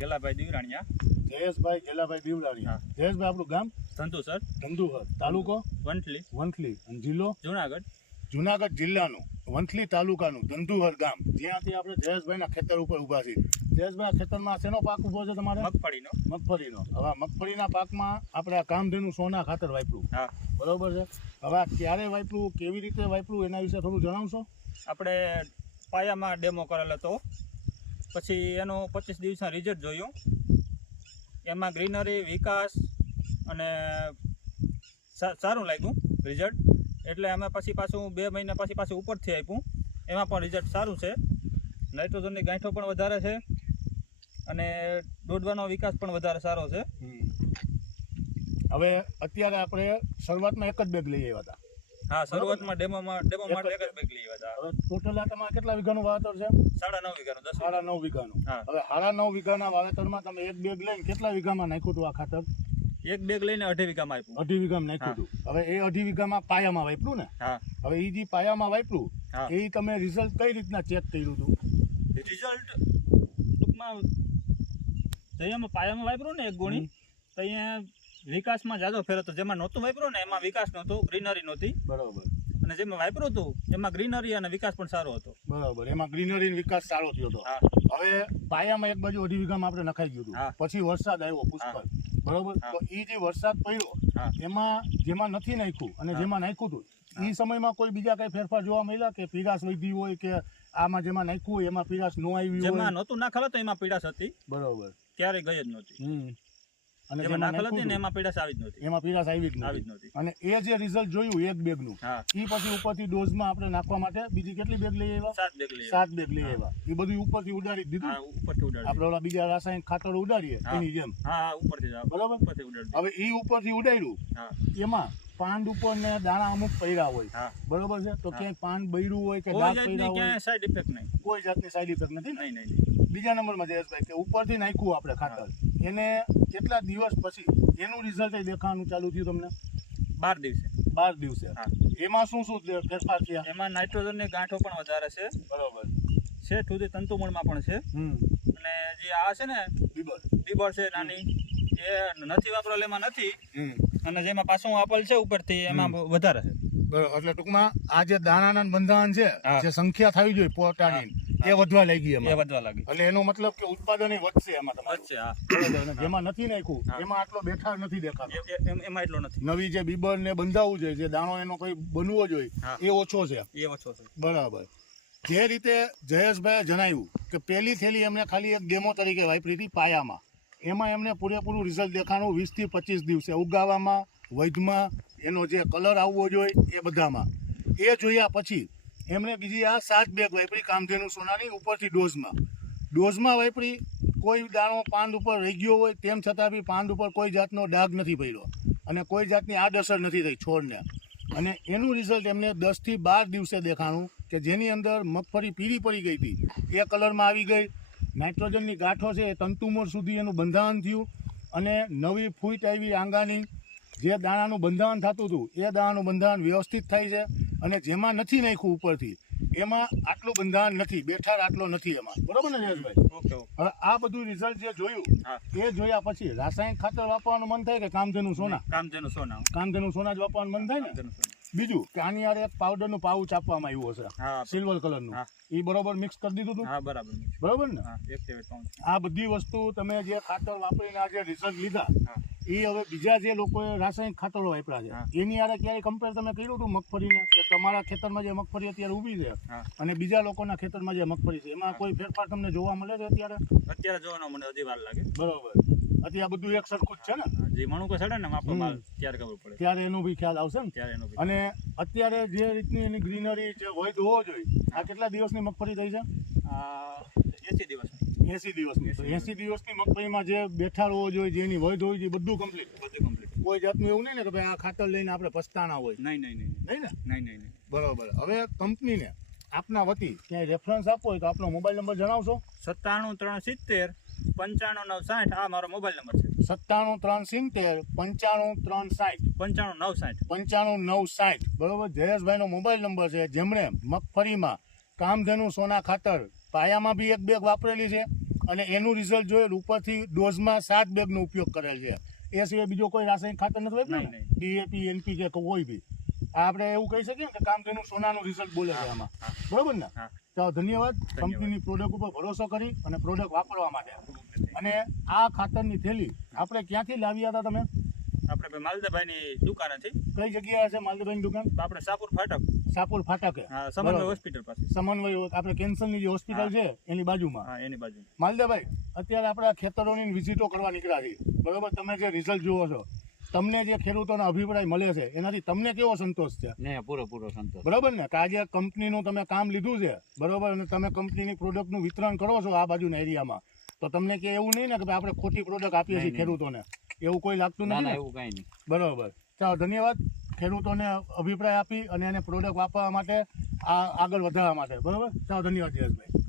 ગેલાભાઈ દીવરાણીયા. જયેશભાઈ ગેલાભાઈ દીવરાણીયા. જયેશભાઈ આપણું ગામ ધંધુસર, ધંધુસર, તાલુકો વંથલી, અને જિલ્લો જુનાગઢ. જુનાગઢ જિલ્લાનું વંથલી તાલુકાનું ધંધુસર ગામ, જ્યાંથી આપણે જયેશભાઈના ખેતર ઉપર ઊભા છીએ. જયેશભાઈ, ખેતરમાં શેનો પાક ઊભો છે તમારે? મગફળીનો. મગફળીનો. હવે મગફળીના પાકમાં આપણે આ કામધેનુ સોના ખાતર વાપર્યું. હા, બરોબર છે. હવે આ ક્યારે વાપર્યું, કેવી રીતે વાપર્યું, એના વિશે થોડું જણાવશો? આપણે પાયામાં ડેમો કરેલો હતો, પછી એનું 25 દિવસના રિઝલ્ટ જોયું. એમાં ગ્રીનરી, વિકાસ અને સારું લાગ્યું રિઝલ્ટ. એટલે અમે પછી પાછું 2 મહિના પછી પાછું ઉપરથી આપ્યું. એમાં પણ રિઝલ્ટ સારું છે. નાઇટ્રોજનની ગાંઠો પણ વધારે છે અને દોડવાનો વિકાસ પણ વધારે સારો છે. હવે અત્યારે આપણે શરૂઆતમાં એક જ બેગ લઈ આવ્યા હતા. હા, શરૂઆતમાં ડેમો માટે એક જ બેગ લઈ આવ્યા હતા. હવે ટોટલ આ તમારે કેટલા વીઘાનું વાવેતર છે? 9.5 વીઘાનું. 9.5 વીઘાનું. હા. હવે 9.5 વીઘાના વાવેતરમાં તમે એક બેગ લઈને કેટલા વીઘામાં નાખ્યું હતું આ ખાતર? એક બેગ લઈને 2.5 વીઘામાં આપ્યું. 2.5 વીઘામાં નાખ્યું હતું. હવે એ 2.5 વીઘામાં પાયામાં વાપર્યું ને? હા. હવે એ જે પાયામાં વાપર્યું હા. એ તમે રિઝલ્ટ કઈ રીતના ચેક કર્યું હતું? રિઝલ્ટ ટૂંકમાં જયામાં પાયામાં વાપર્યું ને એક ગોળી, તો અહીંયા વિકાસમાં જાજો ફેર હતો. જેમાં નહોતું વાપર્યું ને એમાં વિકાસ નહોતું, ગ્રીનરી નહોતી. બરોબર. અને જેમાં વાપર્યું હતું એમાં ગ્રીનરી અને વિકાસ પણ સારો હતો. બરોબર. એમાં ગ્રીનરી વિકાસ સારો થયો હતો. હા. હવે પાયામાં એક બાજુ 2.5 વીઘામાં આપણે નખાઈ ગયું હતું. હા. પછી વરસાદ આવ્યો પુષ્કળ. બરોબર. હા. તો એ જે વરસાદ પડ્યો હા. એમાં જેમાં નથી નાખ્યું અને હા. જેમાં નાખ્યું હતું એ સમયમાં કોઈ બીજા કઈ ફેરફાર જોવા મળ્યા કે પીડાશ વધી હોય કે આમાં જેમાં નાખ્યું હોય એમાં પીડાશ ન આવી હોય? જેમાં નહોતું નાખેલ તો એમાં પીડાશ હતી. બરોબર. ક્યારેય ગઈ જ નહોતી. અને જેમાં નાખેલ હતી ને એમાં પીડાશ આવી જ નહોતી. એમાં પીડાશ આવી જ આવી જ નહોતી. નહોતી. અને એ જે રિઝલ્ટ જોયું એક બેગનું, હા. એ પછી ઉપરથી ડોઝમાં આપણે નાખવા માટે બીજી કેટલી બેગ લઈ આવ્યા? 7 બેગ લઈ 7 બેગ લઈ આવ્યા. એ બધું ઉપરથી ઉડાડી દીધું. હા, ઉપરથી ઉડાડી. આપણે ઓલા બીજા રાસાયણિક ખાતરો ઉડાડીએ હા. એની જેમ. હા, ઉપરથી જ. બરોબર. ઉપરથી ઉડાડી. હવે એ ઉપરથી ઉડાડ્યું, હા. એમાં પાંદ ઉપર ને દાણા અમુક પડ્યા હોય. હા. બરોબર છે. તો હા. ક્યાંય પાંદ બળ્યું હોય કે કોઈ દાગ જાતની પડ્યા હોય? ક્યાંય સાઈડ ઇફેક્ટ નહીં. કોઈ જાતની સાઈડ ઇફેક્ટ નથી ને? નહીં. બીજા નંબરમાં જયેશભાઈ કે ઉપરથી નાખ્યું આપણે ખાતર, એને કેટલા દિવસ પછી એનું રિઝલ્ટ દેખાવાનું ચાલુ થયું તમને? 12 દિવસે. 12 દિવસે. હા. એમાં શું શું ફેરફાર થયા? એમાં નાઇટ્રોજનની ગાંઠો પણ વધારે છે. બરોબર. શેઠ સુધી તંતુમૂળમાં પણ છે. અને જે આ છે ને બીબર છે નાની, એ નથી વાપરેલ એમાં નથી. અને જેમાં પાછું આપેલ છે ઉપરથી એમાં વધારે છે. બરોબર. એટલે ટૂંકમાં આ જે દાણાના બંધારણ છે, હા. જે સંખ્યા થવી જોઈએ પોતાની, એ વધવા લાગી એ એમાં. વધવા લાગી. એટલે એનો મતલબ કે ઉત્પાદન વધશે એમાં તમારું. વચ્ચે હા. બરોબર. અને જેમાં નથી નાખ્યું હા. એમાં આટલો બેઠાર નથી દેખાતો. એમાં એટલો નથી. નવી જે બીબર ને બંધાવવું જોઈએ, જે દાણો એનો કોઈ બનવો જોઈએ, હા. એ ઓછો છે. એ ઓછો છે. બરાબર. જે રીતે જયેશભાઈએ જણાવ્યું કે પહેલી થેલી એમને ખાલી એક ડેમો તરીકે વાપરી હતી પાયામાં, એમાં એમને પૂરેપૂરું રિઝલ્ટ દેખાણું 20 થી 25 દિવસે ઉગાવામાં, વૈધમાં, એનો જે કલર આવવો જોઈએ એ બધામાં. એ જોયા પછી એમણે બીજી આ 7 બેગ વાપરી કામધેનુ સોનાની ઉપરથી ડોઝમાં વાપરી. કોઈ દાણો પાંદ ઉપર રહી ગયો હોય તેમ છતાં બી પાંદ ઉપર કોઈ જાતનો ડાઘ નથી પડ્યો અને કોઈ જાતની આડઅસર નથી થઈ છોડને. અને એનું રિઝલ્ટ એમને 10 થી 12 દિવસે દેખાણું કે જેની અંદર મગફળી પીળી પડી ગઈ હતી એ કલરમાં આવી ગઈ. નાઇટ્રોજનની ગાંઠો છે એ તંતુમૂળ સુધી એનું બંધારણ થયું અને નવી ફૂટ આવી આંગાની. જે દાણાનું બંધારણ થતું હતું એ દાણાનું બંધારણ વ્યવસ્થિત થાય છે. અને જેમાં નથી નાખ્યું ઉપરથી એમાં આટલું બંધારણ નથી, બેઠાર આટલો નથી એમાં. બરોબર ને જયેશભાઈ? ઓકે. હવે આ બધું રિઝલ્ટ જે જોયું હા. એ જોયા પછી રાસાયણિક ખાતર વાપરવાનું મન થાય કે કામધેનુ સોના? કામધેનુ સોના. કામધેનુ સોના જ વાપરવાનું મન થાય ને? કામધેનુ સોના. બીજું કે આની યાર એક પાવડરનું પાઉચ આપવામાં આવ્યું હશે, હા. સિલ્વર કલરનું, હા. એ બરોબર મિક્સ કરી દીધું હતું? હા, બરાબર. બરોબર ને? હા, એક્ટિવેટ પાઉચ. આ બધી વસ્તુ તમે જે ખાતર વાપરીને આ જે રિઝલ્ટ લીધા, હા. એ હવે બીજા જે લોકોએ રાસાયણિક ખાતરો વાપર્યા છે હા. એની યારે ક્યારેય કમ્પેર તમે કર્યું હતું મગફળીને કે તમારા ખેતરમાં જે મગફળી અત્યારે ઊભી છે હા. અને બીજા લોકોના ખેતરમાં જે મગફળી છે એમાં કોઈ ફેરફાર તમને જોવા મળે છે અત્યારે? અત્યારે જોવાનો મને હજી વાર લાગે. બરોબર. અત્યારે બધું એક સરખું જ છે ને? જે મણું કોઈ સડે ને આપણો માલ ત્યારે ખબર પડે. ત્યારે એનો બી ખ્યાલ આવશે ને? ત્યારે એનો બી. અને અત્યારે જે રીતની એની ગ્રીનરી જે હોય તો હોવો જોઈએ, આ કેટલા દિવસની મગફળી થઈ છે? 80 દિવસ. 80 દિવસની. તો 80 દિવસની મગફળીમાં જે બેઠાર હોવો જોઈએ, જેની વય હોય છે, બધું કમ્પ્લીટ. બધું કમ્પ્લીટ. કોઈ જાતનું એવું નહીં ને કે ભાઈ આ ખાતર લઈને આપણે પસ્તાના હોય? નહીં. નહીં ને? નહીં. બરોબર. હવે કંપનીને આપના વતી ક્યાંય રેફરન્સ આપવો હોય તો આપનો મોબાઈલ નંબર જણાવશો? 97 370 95 960. આ મારો મોબાઈલ નંબર છે. 97 370 95 960 95 960. બરોબર. જયેશભાઈનો મોબાઈલ નંબર છે, જેમણે મગફળીમાં કામધેનુ સોના ખાતર પાયામાં બી એક બેગ વાપરેલી છે અને એનું રિઝલ્ટ જોયું ઉપરથી ડોઝમાં 7 બેગનો ઉપયોગ કરેલ છે. એ સિવાય બીજો કોઈ રાસાયણિક ખાતર નથી વાપર્યું ને? નહીં. ડીએપી, એનપીકે કોઈ બી. આ આપણે એવું કહી શકીએ ને કે કામધેનું સોનાનું રિઝલ્ટ બોલે છે આમાં. હા. બરોબર ને? હા. ચાલો ધન્યવાદ કંપનીની પ્રોડક્ટ ઉપર ભરોસો કરી અને પ્રોડક્ટ વાપરવા માટે. અને આ ખાતરની થેલી આપણે ક્યાંથી લાવ્યા હતા તમે? આપણે ભાઈ માલદાભાઈની દુકાન હતી. કઈ જગ્યાએ છે માલદાભાઈની દુકાન? આપણે સાપુર ફાટક, સાપુર ફાટકે. હા, સમન્વય બરાબર. હોસ્પિટલ પાસે. સમન્વય આપણે કેન્સરની જે હોસ્પિટલ હા. છે એની બાજુમાં. હા, એની બાજુ. માલદાભાઈ, અત્યારે આપણે ખેતરોની વિઝિટો કરવા નીકળ્યા છીએ. બરોબર, તમે જે રિઝલ્ટ જુઓ છો, તમને જે ખેડૂતોના અભિપ્રાય મળે છે એનાથી તમને કેવો સંતોષ છે? ને પૂરો સંતોષ. બરોબર ને? કે આજે કંપનીનું તમે કામ લીધું છે, બરોબર, અને તમે કંપનીની પ્રોડક્ટનું વિતરણ કરો છો આ બાજુના એરિયામાં, તો તમને કે એવું નહીં ને કે ભાઈ આપણે ખોટી પ્રોડક્ટ આપીએ છીએ નહીં. ખેડૂતોને, એવું કોઈ લાગતું ના નથી ના ને? એવું કઈ નહીં. બરોબર. ચાલો ધન્યવાદ ખેડૂતોને અભિપ્રાય આપી અને એને પ્રોડક્ટ વાપરવા માટે આગળ વધારવા માટે. બરોબર, ચાલો ધન્યવાદ જયેશભાઈ.